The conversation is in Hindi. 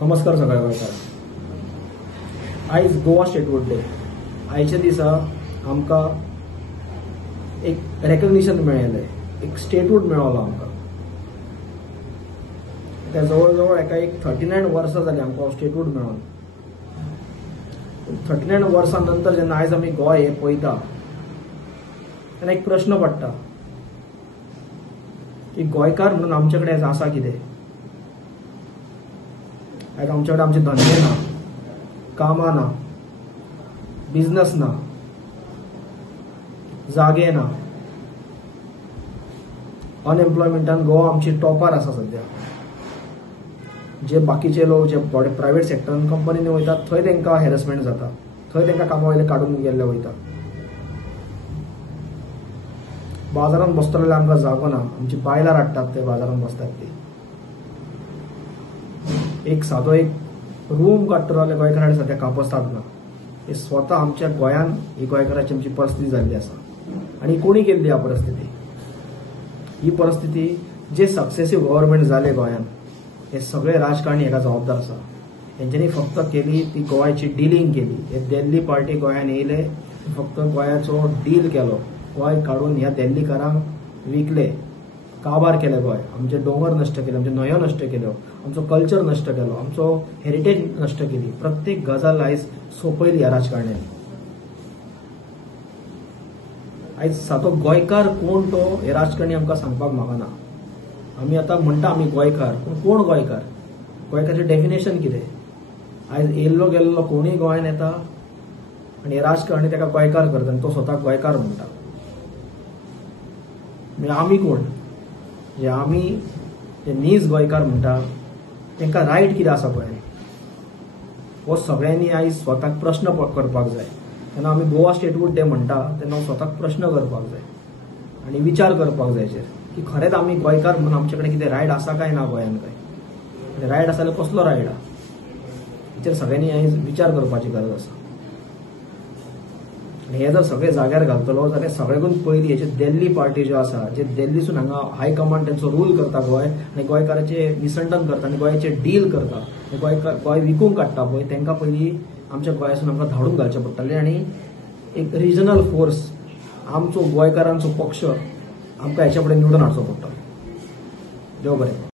नमस्कार सगळ्या गोंयकार। आयज गोवा स्टेटहूड डे। आयच्या दिसा आमकां एक रेकग्निशन मेळिल्लें, एक स्टेटहूड मेळ्ळो आमकां। त्या जवळ जवळ एका एक 39 वर्सां जालीं आमकां स्टेटहूड मेळोन। 39 वर्सां नंतर जेन्ना आयज आमी गोंय हे पळयता तेन्ना एक प्रश्न पडटा की गोंयकार म्हणून आमचे कडेन आसा कितें? आयज आमचे कडेन आमचे धंदे ना, कामां ना, बिझनेस ना, जागे ना। अनएम्प्लॉयमेंटान गोवा आमची टॉपार आसा सध्या। जे बाकीचे लोक जे प्रायव्हेट सेक्टरान कंपनीनी वयतात थंय तांकां हॅरेसमेंट जाता, थंय तांकां कामा वयले काडून गेल्ले वयता। बाजारान बसतले आमकां जागो ना, आमची बायलां हाडटात ते बाजारान बसतात ती। एक सादो एक रूम काडटलो जाल्यार गोंयकारांनी सध्या कापस्ताद ना। हे स्वता आमच्या गोंयान ही गोंयकारांची आमची परिस्थिती जाल्ली आसा। आनी कोणी केल्ली ह्या परिस्थिती? ही परिस्थिती जे सक्सेसिव्ह गव्हर्नमेंट जाले गोंयान हे सगळे राजकारणी हेका जबाबदार आसा। हेंच्यांनी फक्त केली ती गोंयची डिलिंग केली। हे दिल्ली पार्टी गोंयान येयले, फक्त गोंयाचो डील केलो, गोंय काडून ह्या दिल्लीकारांक विकले, काबार केले गोंय। आमचे दोंगर नश्ट केले, आमचे न्हंयो नश्ट केल्यो, आमचो कल्चर नश्ट केलो, आमचो हेरिटेज नश्ट केली। प्रत्येक गजाल आयज सोपयली ह्या राजकारण्यांनी। आयज सादो गोंयकार कोण तो हे राजकारणी आमकां सांगपाक मागना। आमी आतां म्हणटा आमी गोंयकार, पूण कोण गोंयकार? गोंयकाराचें डेफिनेशन कितें? आयज येयल्लो गेल्लो कोणूय गोंयान येता आनी हे राजकारणी ताका गोंयकार करता आनी तो स्वताक गोंयकार म्हणटा। म्हणजे आमी कोण? जे आमी जे नीज गोंयकार म्हणटा तांकां रायट कितें आसा पळय, हो सगळ्यांनी आयज स्वताक प्रश्न करपाक जाय। तेन्ना आमी गोवा स्टेटहूड डे म्हणटा तेन्ना स्वताक प्रश्न करपाक जाय आनी विचार करपाक जाय की खरेंच आमी गोंयकार म्हणून आमचे कडेन कितें रायट आसा काय ना गोंयान काय? रायट आसा जाल्यार कसलो रायट आहा हेचेर सगळ्यांनी आयज विचार करपाची गरज आसा। हे जर सगळे जाग्यार घालतलो जाल्यार सगळ्याकून पयलीं हेचे दिल्ली पार्टी ज्यो आसा, जे दिल्लीसून हांगा हाय कमांड तांचो रूल करता गोंय आनी गोंयकारांचे निसंडन करता आनी गोंयाचे डील करता, गोंय विकूंक काडटा पळय, तांकां पयलीं आमच्या गोंयासून आमकां धाडून घालचें पडटलें आनी एक रिजनल फोर्स आमचो गोंयकारांचो पक्ष आमकां हेच्या फुडें निवडून हाडचो पडटलो। देव बरें।